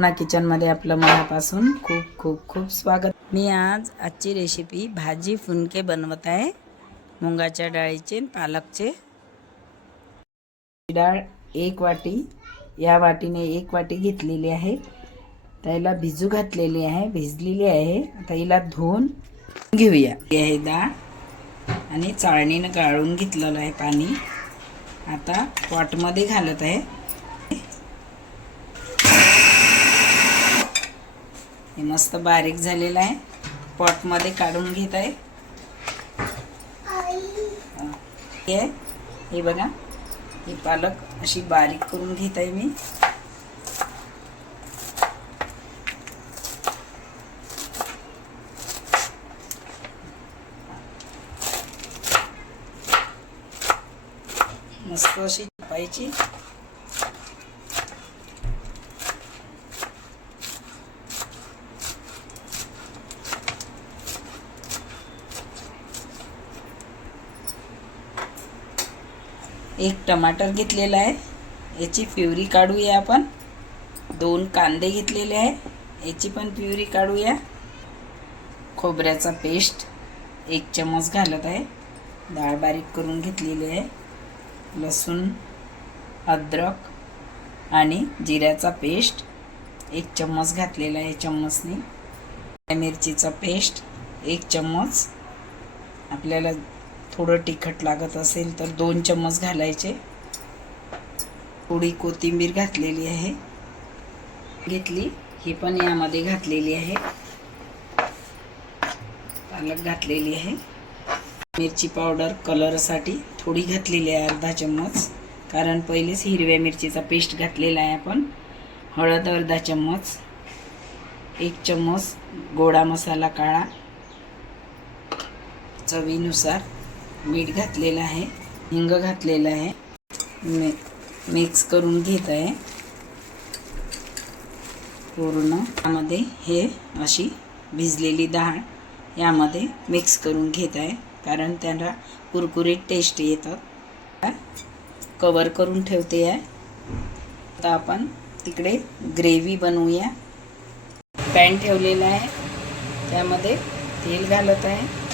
ना किचनमध्ये आपलं मनापासून खूप खूप खूप स्वागत. मी आज आजची रेसिपी भाजी फुनके बनवत आहे. मुंगाच्या डाळीचे पालकचे. डाळ एक वाटी या वाटीने एक वाटी घेतलेली आहे. त्याला भिजू घातलेली आहे भिजलेली आहे. आता हिला धुवून घेऊया. ही आहे डाळ. आणि चाळणीनं गाळून घेतलेलं आहे पाणी. आता पॉटमध्ये घालत आहे. हे मस्त बारीक झालेलं आहे. पॉटमध्ये काढून घेत आहे. हे हे बघा. ही पालक अशी बारीक करून घेत आहे मी. मस्त अशी पाहिजे एक टमाटर घेतलेला आहे. याची प्युरी काढूया आपण. दोन कांदे घेतलेले आहे. याची पण प्युरी काढूया. खोबऱ्याचा पेस्ट एक चमच घालत आहे. डाळ बारीक करून घेतलेली आहे. लसूण अद्रक आणि जिऱ्याचा पेस्ट एक चम्मच घातलेला आहे चम्मचनी मिरचीचा पेस्ट एक चम्मच आपल्याला थोडं तिखट लागत असेल तर दोन चम्मच घालायचे. थोडी कोथिंबीर घातलेली आहे. घेतली ही पण यामध्ये घातलेली आहे. पालक घातलेली आहे. मिरची पावडर कलरसाठी थोडी घातलेली आहे अर्धा चम्मच. कारण पहिलेच हिरव्या मिरचीचा पेस्ट घातलेला आहे आपण. हळद अर्धा चम्मच. एक चम्मच गोडा मसाला काळा चवीनुसार. मीठ घातलेलं आहे हिंग घातलेलं आहे. मे मिक्स करून घेत आहे. पूर्ण यामध्ये हे अशी भिजलेली डाळ यामध्ये मिक्स करून घेत आहे कारण त्यांना कुरकुरीत टेस्ट येतात. कवर करून ठेवते आहे. आता आपण तिकडे ग्रेव्ही बनवूया. पॅन ठेवलेला आहे. त्यामध्ये तेल घालत आहे.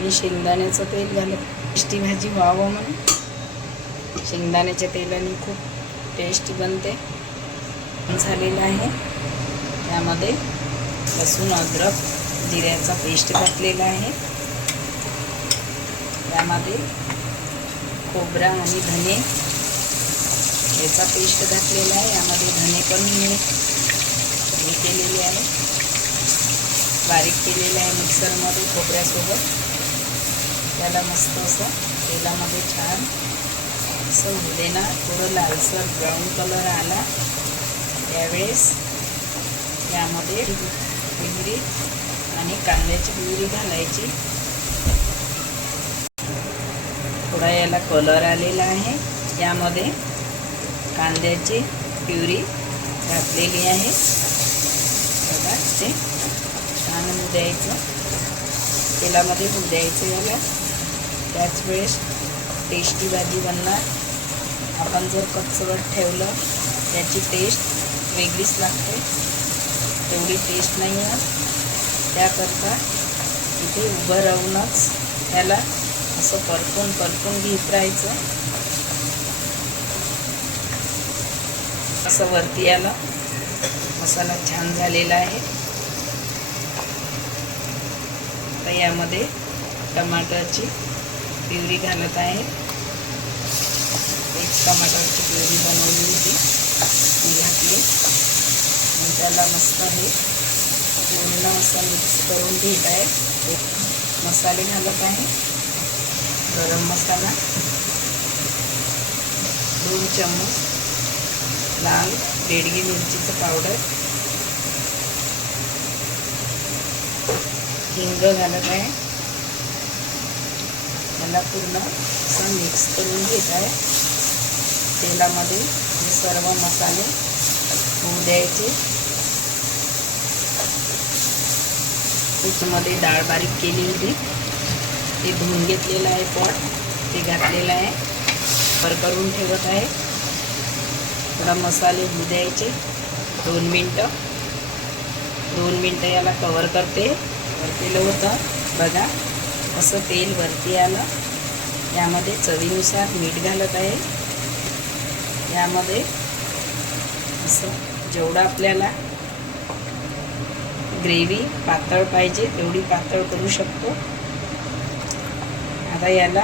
मी शेंगदाण्याचं तेल घालत टेस्टी भाजी व्हावं म्हणून. शेंगदाण्याच्या तेलाने खूप टेस्टी बनते. झालेलं आहे. त्यामध्ये लसूण अद्रक जिऱ्याचा पेस्ट घातलेला आहे. त्यामध्ये खोबरा आणि धने याचा पेस्ट घातलेला आहे. यामध्ये धने पण मी हे केलेले आहे. बारीक केलेलं आहे मिक्सरमध्ये खोबऱ्यासोबत. त्याला मस्त असं तेलामध्ये छान असं होऊ ना थोडं लालसर ब्राऊन कलर आला. त्यावेळेस यामध्ये पिवरी आणि कांद्याची पिवरी घालायची. थोडा याला कलर आलेला आहे. यामध्ये कांद्याची प्युरी घातलेली आहे. बघा ते छान द्यायचं. तेलामध्ये द्यायचं याला. त्याच वेळेस टेस्टी भाजी बनणार. आपण जर कचवट ठेवलं त्याची टेस्ट वेगळीच लागते. तेवढी टेस्ट नाही येणार. त्याकरता इथे उभं राहूनच त्याला असं परतून परतून घेत राहायचं. असं वरती आलं मसाला छान झालेला आहे. तर यामध्ये टमाटरची प्युरी घालत आहे. एक टमाटरची प्युरी बनवली होती. ती घातली. आणि त्याला मस्त हे पूर्ण असं मिक्स करून घेत आहे. एक मसाले घालत आहे. गरम मसाला. दोन चम्मच लाल बेडगी मिरचीचं पावडर हिंग घालत आहे. याला पूर्ण असं मिक्स करून घेत आहे तेलामध्ये हे सर्व मसाले होऊ द्यायचे. त्याच्यामध्ये डाळ बारीक केली होती. ते धुवून घेतलेलं आहे पॉट. ते घातलेलं आहे. पर करून ठेवत आहे. थोडा मसाले होऊ द्यायचे. दोन मिनटं. दोन मिनटं याला कवर करते. वर केलं होतं. बघा. असं तेल वरती आलं. यामध्ये चवीनुसार मीठ घालत आहे. यामध्ये असं जेवढं आपल्याला ग्रेव्ही पातळ पाहिजे तेवढी पातळ करू शकतो. आता याला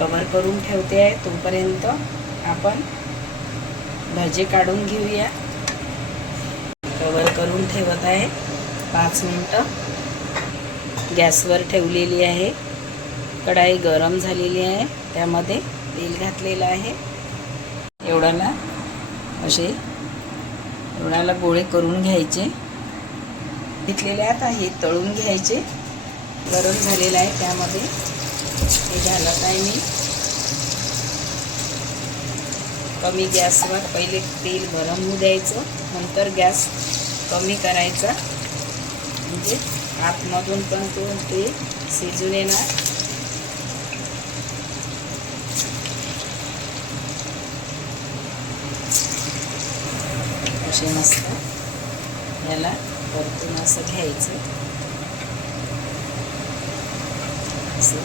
कवर करून ठेवते आहे. तोपर्यंत आपण भजे काढून घेऊया. कवर करून ठेवत आहे. पाच मिनटं. गॅसवर ठेवलेली आहे. कढाई गरम झालेली आहे. त्यामध्ये तेल घातलेलं आहे. एवढ्याला असे एवढ्याला गोळे करून घ्यायचे. घेतलेले आहेत हे तळून घ्यायचे. गरम झालेलं आहे त्यामध्ये. हे घालत आहे मी. कमी गॅसवर पहिले तेल गरम होऊ द्यायचं. नंतर गॅस कमी करायचा. म्हणजे आतमधून पण तो ते शिजून येणार. असे मस्त याला परतून असं घ्यायचं. असं.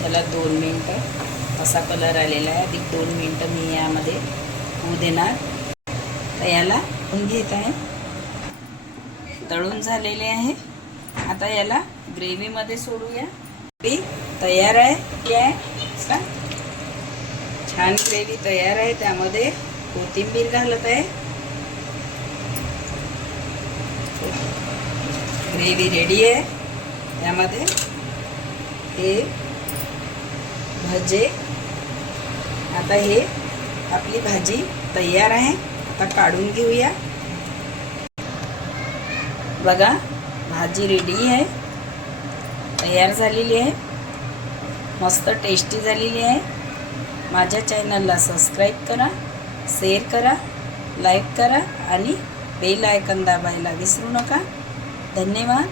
त्याला दोन मिनटं असा कलर आलेला आहे. अधिक दोन मिनटं मी यामध्ये होऊ देणार. तर याला घेत आहे. तळून झालेले आहे. आता याला ग्रेव्हीमध्ये सोडूया. ग्रेव्ही तयार आहे ती आहे? छान ग्रेव्ही तयार आहे. त्यामध्ये कोथिंबीर घालत आहे. ग्रेव्ही रेडी आहे. त्यामध्ये हे भजे. आता हे आपली भाजी तयार आहे. आता काढून घेऊया. बघा. भाजी रेडी आहे. तयार झालेली आहे. मस्त टेस्टी झालेली आहे. माझ्या चॅनलला सबस्क्राईब करा शेअर करा लाईक करा आणि बेल आयकन दाबायला विसरू नका. धन्यवाद.